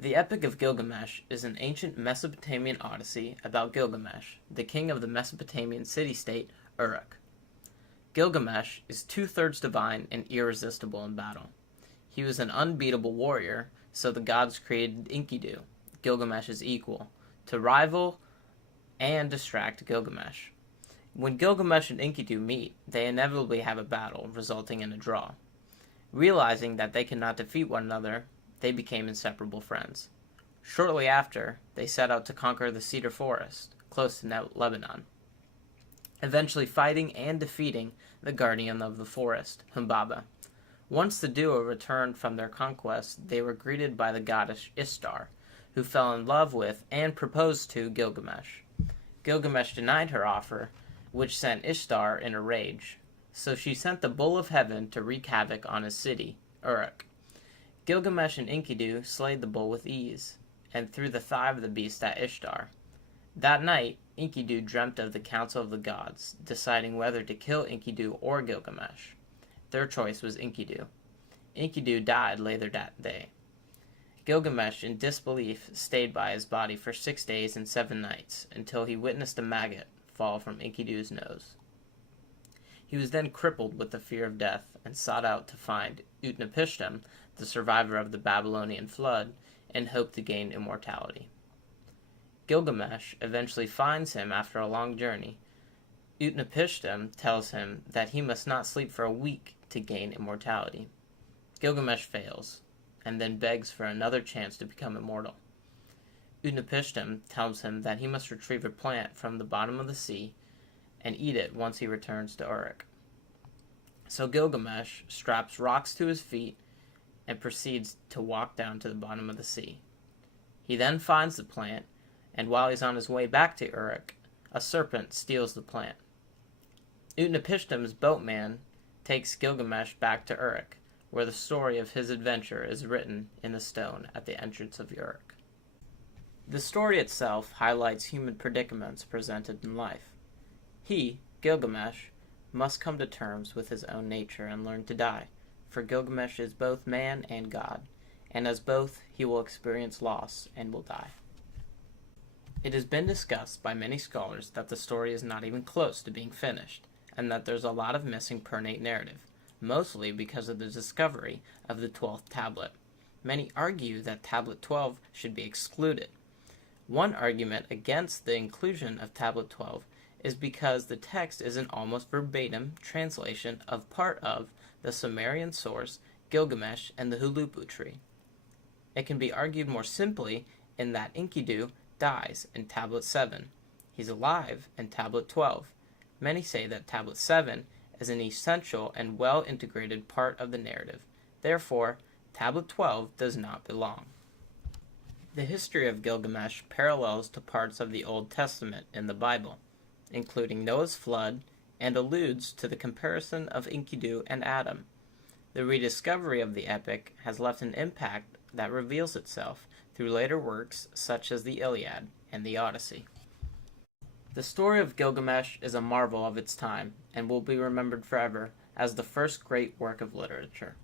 The Epic of Gilgamesh is an ancient Mesopotamian odyssey about Gilgamesh, the king of the Mesopotamian city-state Uruk. Gilgamesh is two-thirds divine and irresistible in battle. He was an unbeatable warrior, so the gods created Enkidu, Gilgamesh's equal, to rival and distract Gilgamesh. When Gilgamesh and Enkidu meet, they inevitably have a battle, resulting in a draw. Realizing that they cannot defeat one another, they became inseparable friends. Shortly after, they set out to conquer the cedar forest, close to Lebanon, eventually fighting and defeating the guardian of the forest, Humbaba. Once the duo returned from their conquest, they were greeted by the goddess Ishtar, who fell in love with and proposed to Gilgamesh. Gilgamesh denied her offer, which sent Ishtar in a rage, so she sent the Bull of Heaven to wreak havoc on his city, Uruk. Gilgamesh and Enkidu slayed the bull with ease, and threw the thigh of the beast at Ishtar. That night, Enkidu dreamt of the council of the gods, deciding whether to kill Enkidu or Gilgamesh. Their choice was Enkidu. Enkidu died later that day. Gilgamesh, in disbelief, stayed by his body for 6 days and 7 nights, until he witnessed a maggot fall from Enkidu's nose. He was then crippled with the fear of death, and sought out to find Utnapishtim, the survivor of the Babylonian flood, and hoped to gain immortality. Gilgamesh eventually finds him after a long journey. Utnapishtim tells him that he must not sleep for a week to gain immortality. Gilgamesh fails, and then begs for another chance to become immortal. Utnapishtim tells him that he must retrieve a plant from the bottom of the sea and eat it once he returns to Uruk. So Gilgamesh straps rocks to his feet and proceeds to walk down to the bottom of the sea. He then finds the plant, and while he's on his way back to Uruk, a serpent steals the plant. Utnapishtim's boatman takes Gilgamesh back to Uruk, where the story of his adventure is written in the stone at the entrance of Uruk. The story itself highlights human predicaments presented in life. He, Gilgamesh, must come to terms with his own nature and learn to die, for Gilgamesh is both man and god, and as both he will experience loss and will die. It has been discussed by many scholars that the story is not even close to being finished, and that there's a lot of missing pernate narrative, mostly because of the discovery of the 12th tablet. Many argue that Tablet 12 should be excluded. One argument against the inclusion of Tablet 12 is because the text is an almost verbatim translation of part of the Sumerian source Gilgamesh and the Hulupu tree. It can be argued more simply in that Enkidu dies in Tablet 7. He's alive in Tablet 12. Many say that Tablet 7 is an essential and well-integrated part of the narrative. Therefore, Tablet 12 does not belong. The history of Gilgamesh parallels to parts of the Old Testament in the Bible, including Noah's flood, and alludes to the comparison of Enkidu and Adam. The rediscovery of the epic has left an impact that reveals itself through later works such as the Iliad and the Odyssey. The story of Gilgamesh is a marvel of its time and will be remembered forever as the first great work of literature.